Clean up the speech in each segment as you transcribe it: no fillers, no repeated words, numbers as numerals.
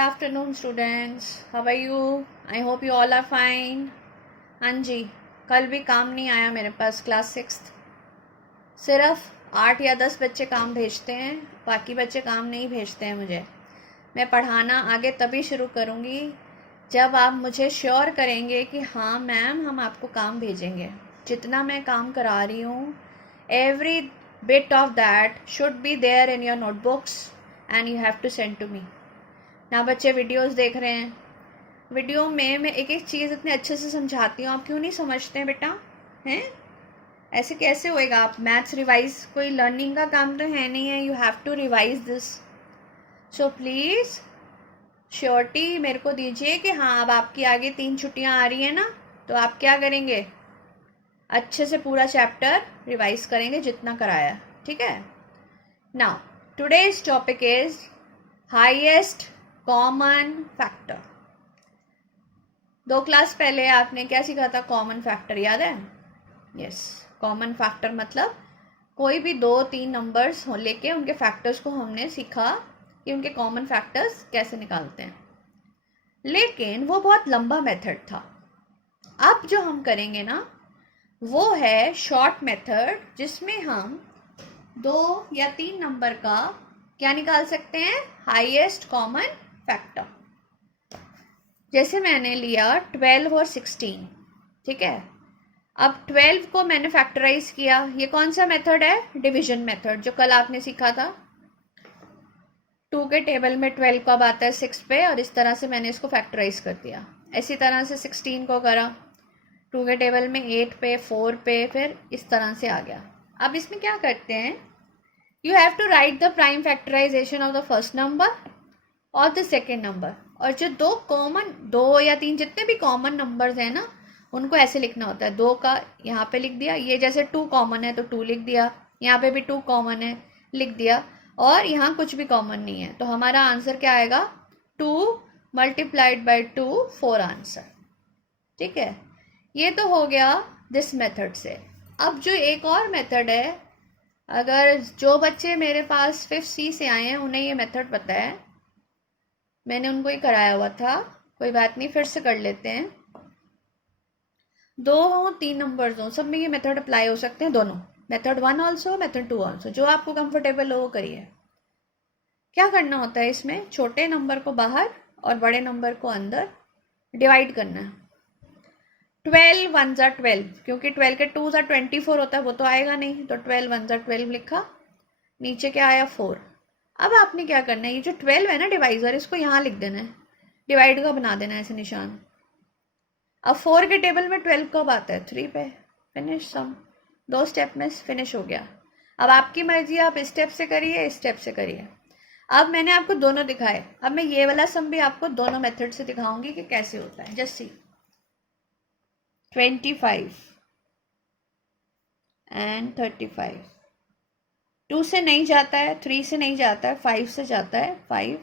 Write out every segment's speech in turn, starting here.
afternoon, students. How are you? I hope you all are fine. हाँ जी, कल भी काम नहीं आया मेरे पास क्लास 6th। सिर्फ 8 या 10 बच्चे काम भेजते हैं, बाकी बच्चे काम नहीं भेजते हैं मुझे। मैं पढ़ाना आगे तभी शुरू करूँगी जब आप मुझे श्योर करेंगे कि हाँ मैम हम आपको काम भेजेंगे। जितना मैं काम करा रही हूँ, every bit of that should be there in your notebooks and you have to send to me. ना बच्चे वीडियोस देख रहे हैं, वीडियो में मैं एक एक चीज़ इतने अच्छे से समझाती हूँ, आप क्यों नहीं समझते हैं बेटा? हैं ऐसे कैसे होएगा? आप मैथ्स रिवाइज, कोई लर्निंग का काम तो है नहीं है, you have to revise this. So please surety मेरे को दीजिए कि हाँ अब आपकी आगे 3 छुट्टियाँ आ रही है ना, तो आप क्या करेंगे? अच्छे से पूरा चैप्टर रिवाइज करेंगे जितना कराया, ठीक है? Now today's topic is highest common factor. 2 class पहले आपने क्या सीखा था? कॉमन फैक्टर, याद है? यस, कॉमन फैक्टर मतलब कोई भी 2-3 नंबर्स हो लेके उनके फैक्टर्स को हमने सीखा कि उनके कॉमन फैक्टर्स कैसे निकालते हैं, लेकिन वो बहुत लंबा मेथड था। अब जो हम करेंगे ना वो है शॉर्ट मेथड, जिसमें हम 2 या 3 नंबर का क्या निकाल सकते हैं? Highest common factor. जैसे मैंने लिया 12 और 16, ठीक है? अब 12 को मैंने फैक्टराइज किया। ये कौन सा मेथड है? डिवीजन मेथड, जो कल आपने सीखा था। 2 के टेबल में 12 कब आता है? 6 पे, और इस तरह से मैंने इसको फैक्टराइज कर दिया। इसी तरह से 16 को करा, 2 के टेबल में 8 पे, 4 पे, फिर इस तरह से आ गया। अब इसमें क्या करते हैं? You have to write the prime factorization of the first number और the second number, और जो 2 या 3 जितने भी कॉमन नंबर्स हैं ना, उनको ऐसे लिखना होता है। 2 का यहाँ पे लिख दिया, ये जैसे 2 कॉमन है तो 2 लिख दिया, यहाँ पे भी 2 कॉमन है लिख दिया, और यहाँ कुछ भी कॉमन नहीं है, तो हमारा आंसर क्या आएगा? 2 मल्टीप्लाइड बाई 2, 4 आंसर, ठीक है? ये तो हो गया दिस मेथड से। अब जो एक और मेथड है, अगर जो बच्चे मेरे पास 5th C से आए हैं उन्हें ये मेथड पता है, मैंने उनको ही कराया हुआ था, कोई बात नहीं, फिर से कर लेते हैं। 2 हो 3 नंबर्स हो, सब में ये मेथड अप्लाई हो सकते हैं, दोनों। मेथड 1 ऑल्सो, मेथड 2 ऑल्सो, जो आपको कंफर्टेबल हो वो करिए। क्या करना होता है इसमें? छोटे नंबर को बाहर और बड़े नंबर को अंदर डिवाइड करना है। 12 1 ज़ा 12, क्योंकि 12 के 2 ज़ा 24 होता है, वो तो आएगा नहीं, तो 12 1 ज़ा 12 लिखा, नीचे क्या आया? 4। अब आपने क्या करना है? ये जो 12 है ना डिवाइजर, इसको यहाँ लिख देना है, डिवाइड का बना देना है ऐसे निशान। अब 4 के टेबल में 12 कब आता है? 3 पे। फिनिश सम, 2 स्टेप में फिनिश हो गया। अब आपकी मर्जी, आप इस स्टेप से करिए, इस स्टेप से करिए। अब मैंने आपको दोनों दिखाए, अब मैं ये वाला सम भी आपको दोनों मेथड से दिखाऊंगी कि कैसे होता है। जस्ट सी, 25 एंड 35, 2 से नहीं जाता है, 3 से नहीं जाता है, 5 से जाता है, 5,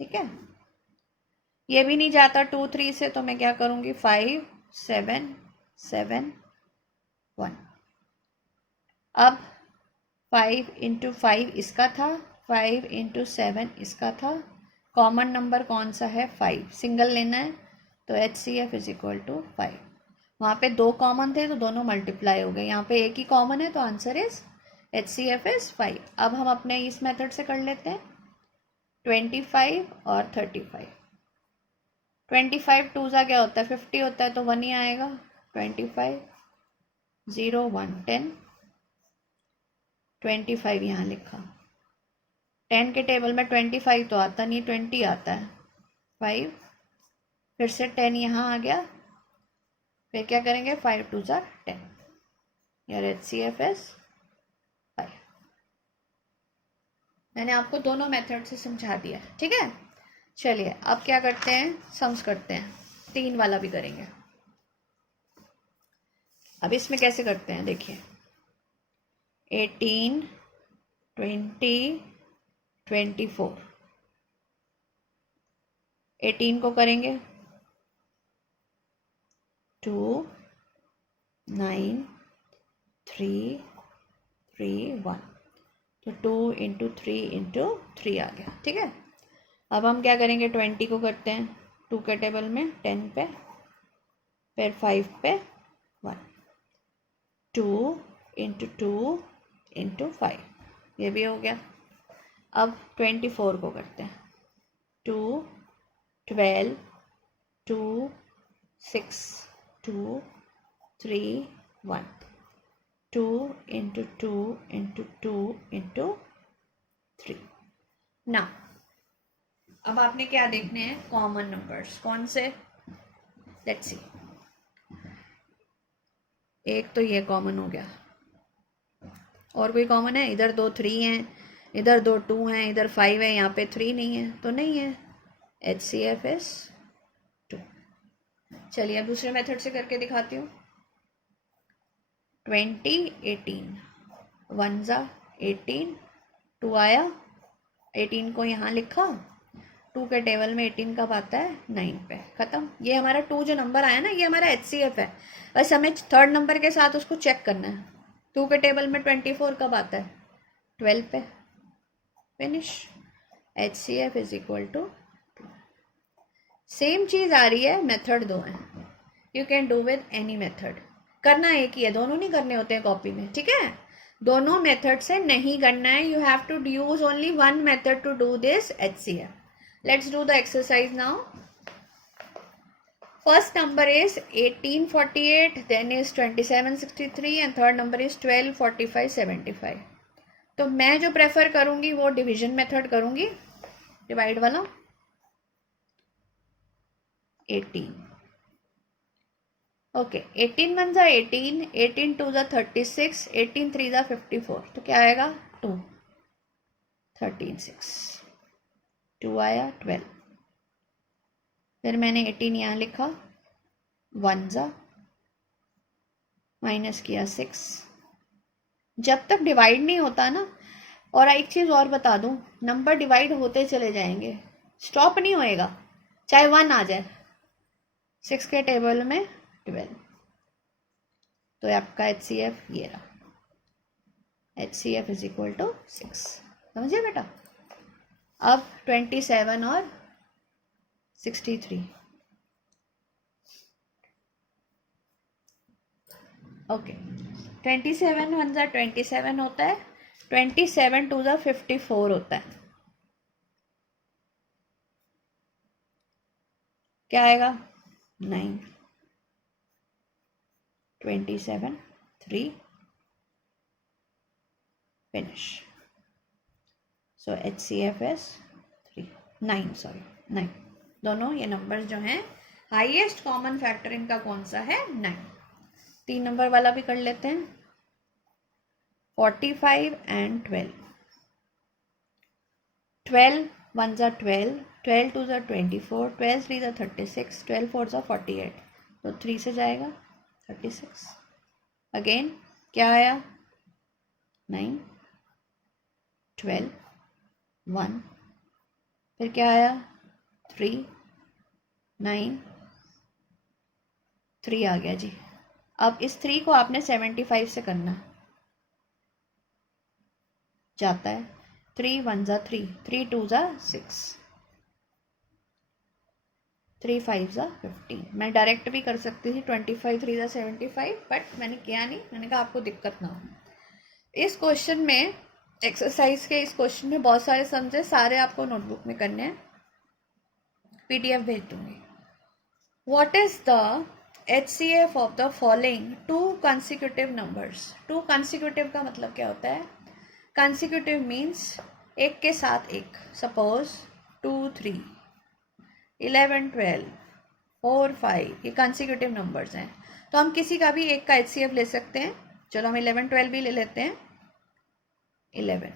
ठीक है? ये भी नहीं जाता 2 3 से, तो मैं क्या करूंगी? 5 7 7 1। अब 5 इंटू 5 इसका था, 5 इंटू 7 इसका था। कॉमन नंबर कौन सा है? 5, सिंगल लेना है, तो HCF इज इक्वल टू 5। वहाँ पे 2 कॉमन थे तो दोनों मल्टीप्लाई हो गए, यहाँ पे एक ही कॉमन है तो आंसर इज HCF इज 5। अब हम अपने इस मेथड से कर लेते हैं, 25 और 35। 25 2 ज़ा क्या होता है? 50 होता है, तो 1 ही आएगा। 25 0 1 10, 25 यहाँ लिखा। 10 के टेबल में 25 तो आता नहीं, 20 आता है। 5, फिर से 10 यहाँ आ गया, फिर क्या करेंगे? 5 2 ज़ा 10, यार HCF इज 5। मैंने आपको दोनों मेथड से समझा दिया, ठीक है? चलिए अब क्या करते हैं? सम्स करते हैं, 3 वाला भी करेंगे। अब इसमें कैसे करते हैं देखिए, 18 20 24, 18 को करेंगे 2 9 3 3 1, तो 2 इंटू 3 इंटू 3 आ गया, ठीक है? अब हम क्या करेंगे, 20 को करते हैं 2 के टेबल में 10 पे, फिर 5 पे 1, 2 इंटू 2 इंटू 5, ये भी हो गया। अब 24 को करते हैं 2, 12, 2, 6, 2, 3, 1, 2 इंटू 2 इंटू 2 इंटू 3। ना अब आपने क्या देखने हैं, कॉमन नंबर्स। कौन से, लेट्स सी। एक तो ये कॉमन हो गया, और कोई कॉमन है? इधर 2 3 हैं, इधर 2 2 हैं, इधर 5 है, यहाँ पे 3 नहीं है, तो नहीं है। HCF is 2। चलिए अब दूसरे मेथड से करके दिखाती हूँ। 20, 18, 1 जा 18, 2 आया, 18 को यहाँ लिखा, 2 के टेबल में 18 कब आता है, 9 पे, खत्म। ये हमारा 2 जो नंबर आया ना, ये हमारा HCF है। बस हमें थर्ड नंबर के साथ उसको चेक करना है। 2 के टेबल में 24 कब आता है, 12 पे, finish. HCF is equal to 2। Same चीज आ रही है, मेथड 2 है। You can do with any method. करना एक ही है, दोनों नहीं करने होते हैं कॉपी में, ठीक है? दोनों मेथड से नहीं करना है। You have to use only one method to do this HCF. Let's do the exercise now. First number is 1848, then is 2763 and third number is 124575. तो मैं जो प्रेफर करूंगी वो डिवीजन मेथड करूंगी, डिवाइड वाला। 18, ओके, 18 1 जा 18, 18 2 जा 36, 18 3 जा 54, तो क्या आएगा 2, 13 6, 2 आया 12, फिर मैंने 18 यहाँ लिखा, 1 जा माइनस किया 6। जब तक डिवाइड नहीं होता ना, और एक चीज़ और बता दूं, नंबर डिवाइड होते चले जाएंगे, स्टॉप नहीं होएगा, चाहे 1 आ जाए। 6 के टेबल में 12, तो आपका HCF ये रहा, HCF इज इक्वल टू 6। समझिए बेटा? अब 27 और 63, ओके, 27 1 जा 27 होता है, 27 2 जा 54 होता है, क्या आएगा 9, 27 3, finish. So HCF is 9, sorry 9। दोनों ये नंबर्स जो हैं, हाईएस्ट कॉमन फैक्टर इनका कौन सा है, 9। 3 नंबर वाला भी कर लेते हैं, 45 एंड 12, 12 1 जा 12, 12 2 जा 24, 12 3 जा 36, 12 4 जा 48, तो 3 से जाएगा 36। अगेन क्या आया, 9, 12, 1, फिर क्या आया 3, 9, 3 आ गया जी। अब इस 3 को आपने 75 से करना जाता है, 3 1 जा 3, 3 2 जा 6, 3 5 जा 15। मैं डायरेक्ट भी कर सकती थी 25 3 जा 75, बट मैंने किया नहीं, मैंने कहा आपको दिक्कत ना हो। इस क्वेश्चन में, एक्सरसाइज के इस क्वेश्चन में बहुत सारे सम्स है, सारे आपको नोटबुक में करने हैं, PDF भेज दूंगी। What is the HCF of the following 2 consecutive numbers. 2 consecutive का मतलब क्या होता है, कंसिक्यूटिव मीन्स एक के साथ एक, सपोज 2 3, 11 12, 4 5, ये कंसिक्यूटिव नंबर्स हैं। तो हम किसी का भी एक का HCF ले सकते हैं। चलो हम 11 12 भी ले लेते हैं। 11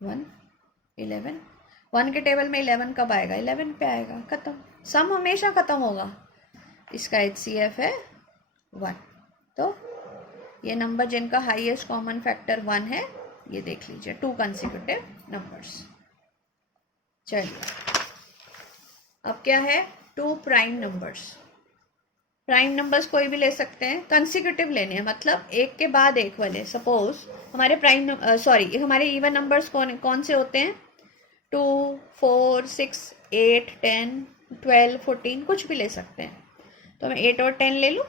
1 11, 1 के टेबल में 11 कब आएगा, 11 पे आएगा, खत्म। सम हमेशा खत्म होगा। इसका HCF है 1। तो ये नंबर जिनका हाईएस्ट कॉमन फैक्टर 1 है, ये देख लीजिए, 2 कंसिक्यूटिव नंबर्स। चलिए अब क्या है, 2 प्राइम नंबर्स। प्राइम नंबर्स कोई भी ले सकते हैं, कंसिक्यूटिव लेने हैं, मतलब एक के बाद एक वाले। सपोज हमारे हमारे इवन नंबर्स कौन कौन से होते हैं? 2, 4, 6, 8, 10, 12, 14, कुछ भी ले सकते हैं। तो मैं 8 और 10 ले लूँ,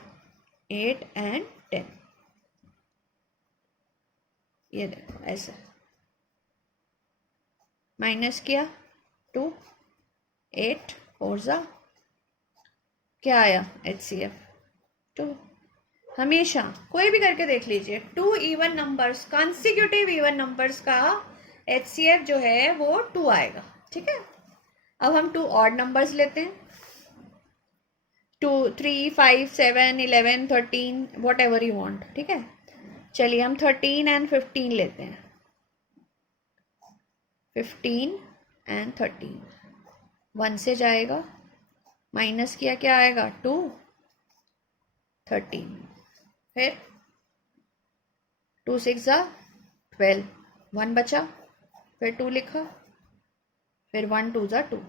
8 एंड 10, ये देखो ऐसे माइनस किया, 2, 8 4 जा, क्या आया? HCF 2। हमेशा कोई भी करके देख लीजिए, 2 even numbers, consecutive even numbers का HCF जो है वो 2 आएगा। ठीक है, अब हम 2 ऑड नंबर्स लेते हैं, 2, 3, 5, 7, 11, 13, वॉट एवर यू वॉन्ट। ठीक है, चलिए हम 13 एंड 15 लेते हैं, 15 एंड 13, 1 से जाएगा, माइनस किया, क्या आएगा? 2, 13, फिर 2 6 12, 1 बचा, फिर 2 लिखा, फिर 1 2 2,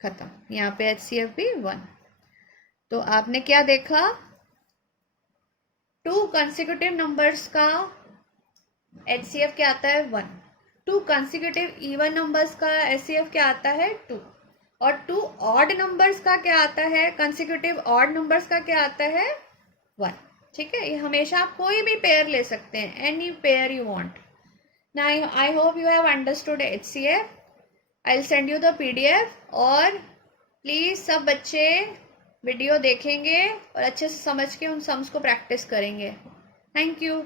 खत्म। यहाँ पे HCF भी 1। तो आपने क्या देखा? 2 कंसिक्यूटिव नंबर्स का HCF क्या आता है? 1। 2 कंसिक्यूटिव इवन नंबर्स का HCF क्या आता है? 2। और 2 ऑड नंबर्स का क्या आता है? कंसिक्यूटिव ऑड नंबर्स का क्या आता है? 1। ठीक है, ये हमेशा आप कोई भी पेयर ले सकते हैं, any pair you want. Now I hope you have understood HCF। I will send you the PDF, और प्लीज़ सब बच्चे वीडियो देखेंगे और अच्छे से समझ के उन सम्स को प्रैक्टिस करेंगे। Thank you.